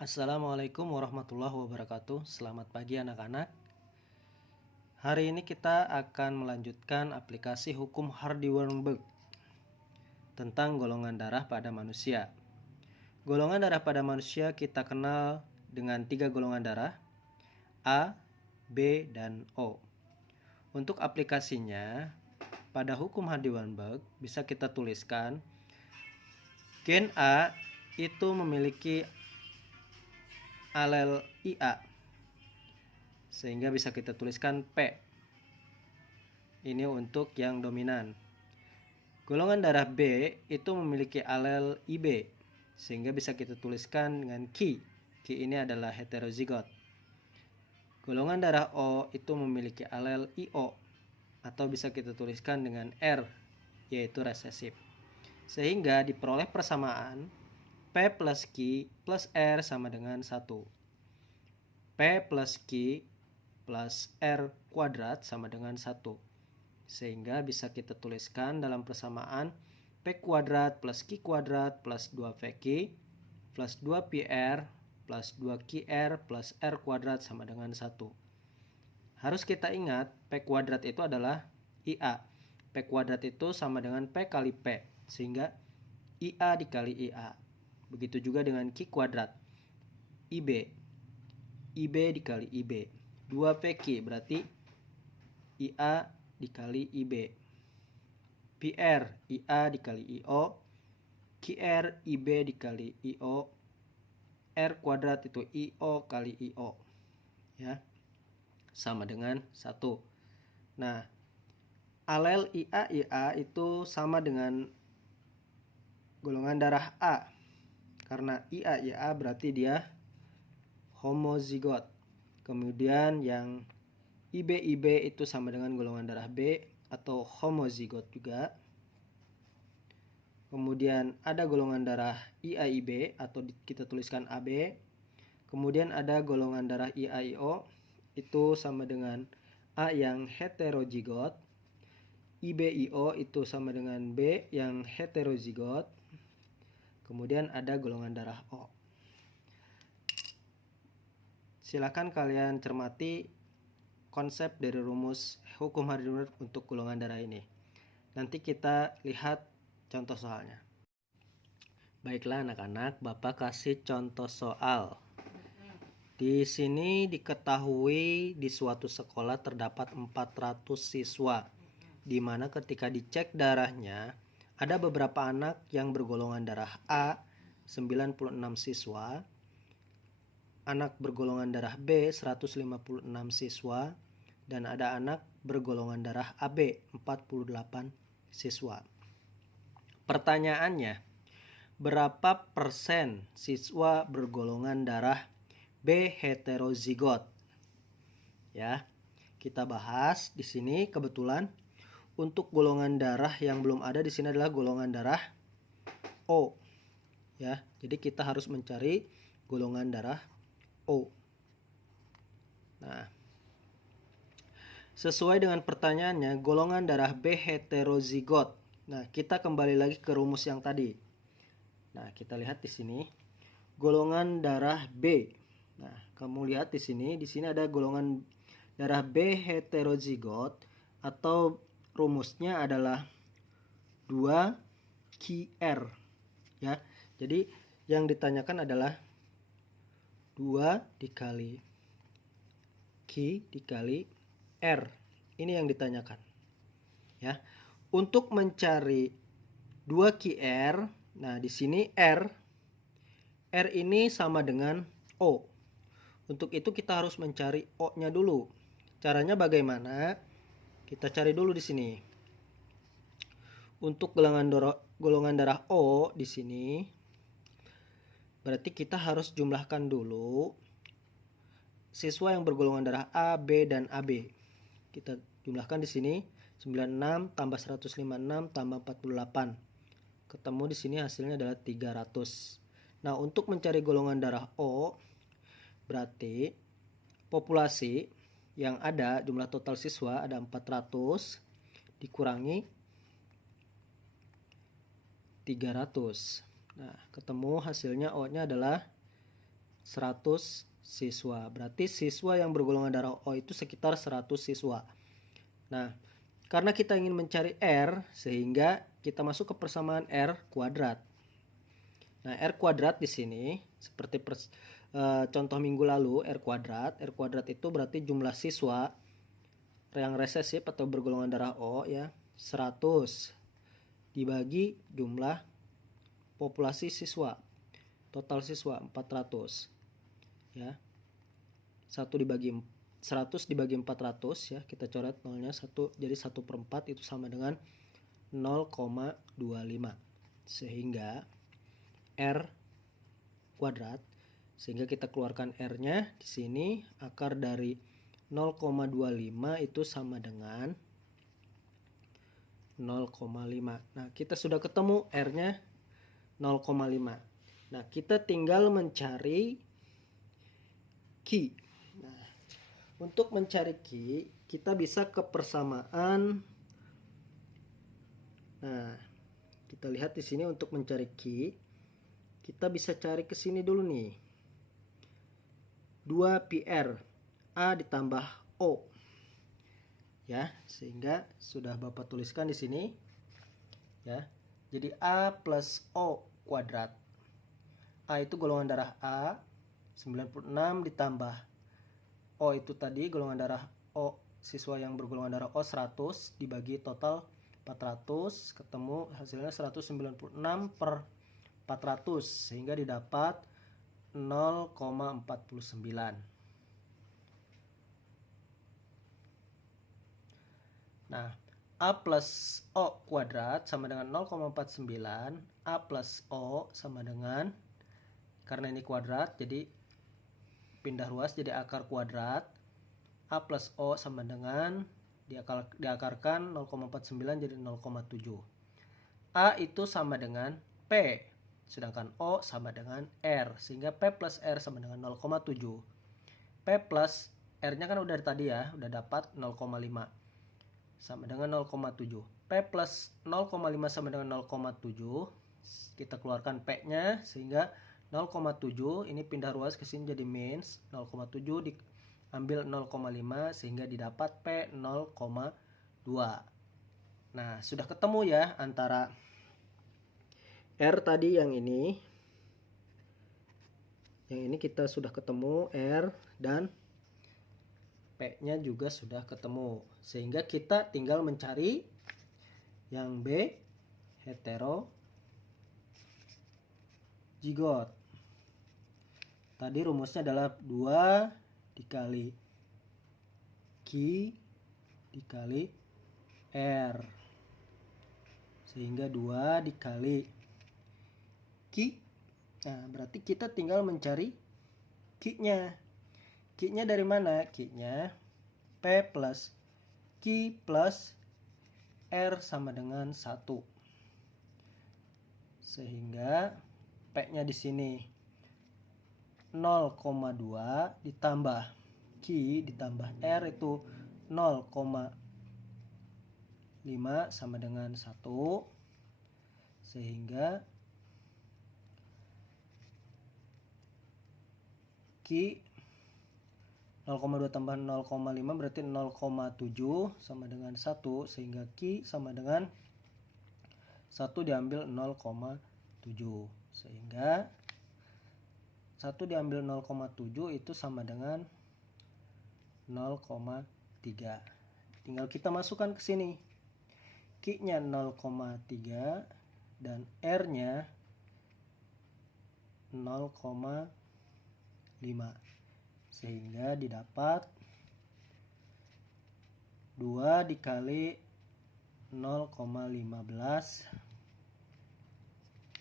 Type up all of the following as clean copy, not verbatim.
Assalamualaikum warahmatullahi wabarakatuh. Selamat pagi anak-anak. Hari ini kita akan melanjutkan aplikasi hukum Hardy-Weinberg tentang golongan darah pada manusia. Golongan darah pada manusia kita kenal dengan 3 golongan darah, A, B, dan O. Untuk aplikasinya, pada hukum Hardy-Weinberg bisa kita tuliskan gen A itu memiliki alel IA, sehingga bisa kita tuliskan P. Ini untuk yang dominan. Golongan darah B itu memiliki alel IB, sehingga bisa kita tuliskan dengan Q. Q ini adalah heterozigot. Golongan darah O itu memiliki alel IO, atau bisa kita tuliskan dengan R, yaitu resesif. Sehingga diperoleh persamaan P plus Q plus R sama dengan 1. P plus Q plus R kuadrat sama dengan 1. Sehingga bisa kita tuliskan dalam persamaan P kuadrat plus Q kuadrat plus 2VQ plus 2PR plus 2QR plus R kuadrat sama dengan 1. Harus kita ingat P kuadrat itu adalah IA. P kuadrat itu sama dengan P kali P, sehingga IA dikali IA. Begitu juga dengan Q kuadrat, IB. IB dikali IB. 2VQ berarti IA dikali IB. PR, IA dikali IO. QR, IB dikali IO. R kuadrat itu IO kali IO. Ya. Sama dengan 1. Nah, alel IA itu sama dengan golongan darah A. Karena IA berarti dia homozigot. Kemudian yang IB itu sama dengan golongan darah B atau homozigot juga. Kemudian ada golongan darah IAIB atau kita tuliskan AB. Kemudian ada golongan darah IAIO, itu sama dengan A yang heterozigot. IBIO itu sama dengan B yang heterozigot. Kemudian ada golongan darah O. Silakan kalian cermati konsep dari rumus hukum Hardy-Weinberg untuk golongan darah ini. Nanti kita lihat contoh soalnya. Baiklah anak-anak, Bapak kasih contoh soal. Di sini diketahui di suatu sekolah terdapat 400 siswa, di mana ketika dicek darahnya ada beberapa anak yang bergolongan darah A 96 siswa, anak bergolongan darah B 156 siswa, dan ada anak bergolongan darah AB 48 siswa. Pertanyaannya, berapa persen siswa bergolongan darah B heterozigot? Ya, kita bahas di sini kebetulan untuk golongan darah yang belum ada di sini adalah golongan darah O. Ya, jadi kita harus mencari golongan darah O. Nah, sesuai dengan pertanyaannya, golongan darah B heterozigot. Nah, kita kembali lagi ke rumus yang tadi. Nah, kita lihat di sini golongan darah B. Nah, kamu lihat di sini ada golongan darah B heterozigot atau rumusnya adalah 2QR. Ya. Jadi yang ditanyakan adalah 2 dikali Q dikali R. Ini yang ditanyakan. Ya. Untuk mencari 2QR, nah di sini R ini sama dengan O. Untuk itu kita harus mencari O-nya dulu. Caranya bagaimana? Kita cari dulu di sini. Untuk golongan darah O di sini, berarti kita harus jumlahkan dulu siswa yang bergolongan darah A, B, dan AB. Kita jumlahkan di sini 96 tambah 156 tambah 48. Ketemu di sini hasilnya adalah 300. Nah, untuk mencari golongan darah O, berarti populasi yang ada, jumlah total siswa ada 400 dikurangi 300. Nah, ketemu hasilnya O-nya adalah 100 siswa. Berarti siswa yang bergolongan darah O itu sekitar 100 siswa. Nah, karena kita ingin mencari R, sehingga kita masuk ke persamaan R kuadrat. Nah, R kuadrat di sini seperti contoh minggu lalu, R kuadrat itu berarti jumlah siswa yang resesif atau bergolongan darah O ya, 100 dibagi jumlah populasi siswa. Total siswa 400. Ya. 100 dibagi 400 ya, kita coret nolnya 1, jadi 1/4 itu sama dengan 0,25. Sehingga R kuadrat, sehingga kita keluarkan R-nya di sini, akar dari 0,25 itu sama dengan 0,5. Nah, kita sudah ketemu R-nya 0,5. Nah, kita tinggal mencari Q. Nah, untuk mencari Q, kita bisa ke persamaan. Nah, kita lihat di sini untuk mencari Q, kita bisa cari ke sini dulu nih. 2PR A ditambah O. Ya, sehingga sudah Bapak tuliskan di sini. Ya. Jadi A plus O kuadrat. A itu golongan darah A, 96 ditambah O itu tadi golongan darah O, siswa yang bergolongan darah O 100 dibagi total 400, ketemu hasilnya 196/400, sehingga didapat 0,49. Nah, A plus O kuadrat sama dengan 0,49. A plus O sama dengan, karena ini kuadrat, jadi pindah ruas jadi akar kuadrat. A plus O sama dengan, diakarkan 0,49 jadi 0,7. A itu sama dengan P, sedangkan O sama dengan R, sehingga P plus R sama dengan 0,7. P plus R-nya kan udah tadi ya, udah dapat 0,5 sama dengan 0,7. P plus 0,5 sama dengan 0,7. Kita keluarkan P-nya, sehingga 0,7 ini pindah ruas ke sini jadi minus 0,7 diambil 0,5, sehingga didapat P 0,2. Nah, sudah ketemu ya antara R tadi yang ini kita sudah ketemu R, dan P-nya juga sudah ketemu, sehingga kita tinggal mencari yang B, heterozigot. Tadi rumusnya adalah 2 dikali Q dikali R, sehingga 2 dikali Q. Nah, berarti kita tinggal mencari Q-nya. Q-nya dari mana? Q-nya P plus Q plus R sama dengan 1. Sehingga P-nya di sini 0,2 ditambah Q ditambah R itu 0,5 sama dengan 1. Sehingga Q 0,2 tambah 0,5 berarti 0,7 sama dengan 1, sehingga Q sama dengan 1 diambil 0,7, sehingga 1 diambil 0,7 itu sama dengan 0,3. Tinggal kita masukkan ke sini. Q-nya 0,3 dan R-nya 0,5. Sehingga didapat 2 dikali 0,15,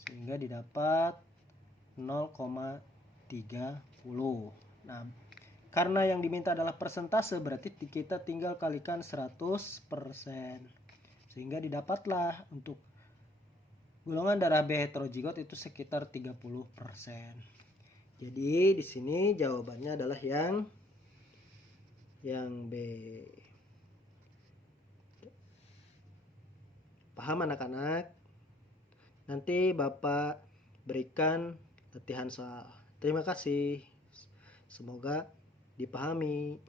sehingga didapat 0,30. Nah, karena yang diminta adalah persentase, berarti kita tinggal kalikan 100%, sehingga didapatlah untuk golongan darah B heterozigot itu sekitar 30%. Jadi di sini jawabannya adalah yang B. Paham anak-anak? Nanti Bapak berikan latihan soal. Terima kasih. Semoga dipahami.